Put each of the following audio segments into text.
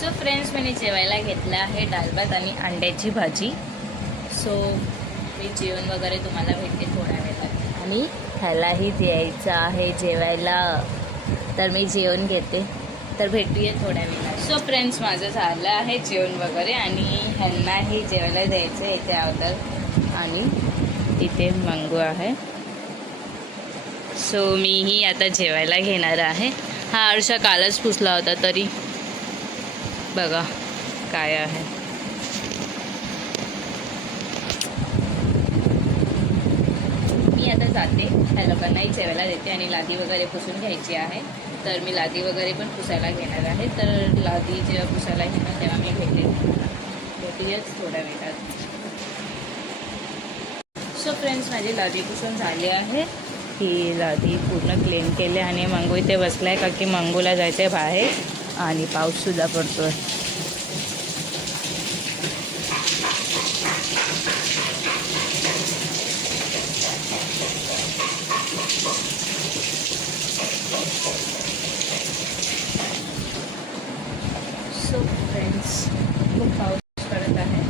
So friends, मैंने जेवायला घेतला आहे डाळ भात आणि अंड्याची भाजी. सो मी जेवण वगैरे तुम्हाला भेटते थोड्या वेळात आणि ह्यालाही द्यायचं आहे जेवायला. तर मी जेवण घेते, तर भेटूया थोड्या वेळात. सो फ्रेंड्स, माझं झालं आहे जेवण वगैरे आणि ह्यांनाही जेवायला द्यायचं आहे इथे अवतर आणि इथे मंगू आहे. सो मीही आता जेवायला घेणार आहे. हा आरसा कालच पुसला होता, तरी बघा काय आहे. मी आता जाते, ह्या लोकांनाही जेवायला देते आणि लादी वगैरे पुसून घ्यायची आहे. तर मी लादी वगैरे पण पुसायला घेणार आहे. तर लादी जेव्हा पुसायला घेणार तेव्हा मी भेटूयाच थोड्या वेळात. सो फ्रेंड्स, माझी लादी पुसून झाली आहे. ही लादी पूर्ण क्लीन केली आणि मंगू इथे बसला आहे, का की मंगूला जायचं आहे बाहेर आणि पाऊससुद्धा पडतो आहे. सो फ्रेंड्स, खूप पाऊस पडत आहे.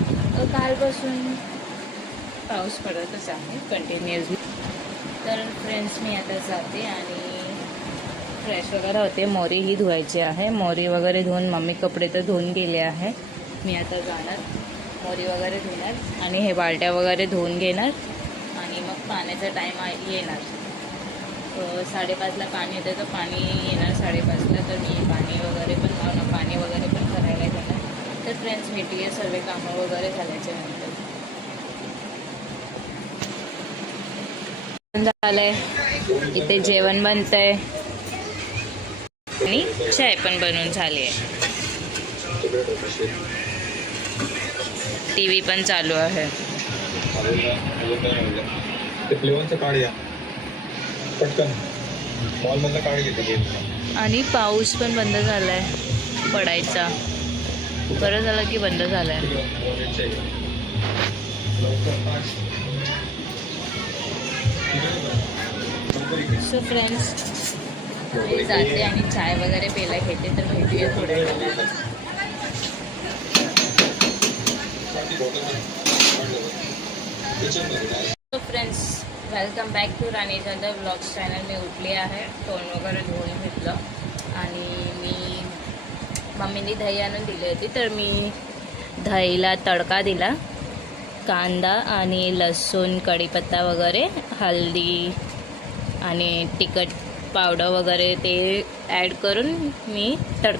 कालपासून पाऊस पडतच आहे कंटिन्युअसली. तर फ्रेंड्स, मी आता जाते आणि फ्रेश वगैरे होते. मोरीही धुवायची आहे. मोरी वगैरे धुवून मम्मी कपडे तर धुवून गेले आहे. मी आता जाणार, मोरी वगैरे धुणार आणि हे बालट्या वगैरे धुवून घेणार आणि मग पाण्याचा टाईम येणार. 5:30ला पाणी येतं, तर पाणी येणार 5:30ला. तर मी पाणी वगैरे पण करायला घेणार. तर फ्रेंड्स, भेटूया सर्व कामं वगैरे झाल्याच्या नंतर. झालंय, इथे जेवण बनतंय आणि चाय पण बनवून झाली आहे. टी व्ही पण चालू आहे. आणि पाऊस पण बंद झालाय पडायचा. बरं झालं की बंद झालाय. सो फ्रेंड्स, मी जाते आणि चाय वगैरे पेला घेते. तर भेटूया थोड्या वेळात. So friends, welcome back to Rani Chandra blogs channel. मी उठली आहे, तोंड वगैरे धुवून घेतलं आणि मम्मीने दही आणून दिली होती. तर मी दहीला तडका दिला. कांदा आणि लसूण, कढीपत्ता वगैरे, हळदी आणि तिखट पावडर वगैरे ते ॲड करून मी तडका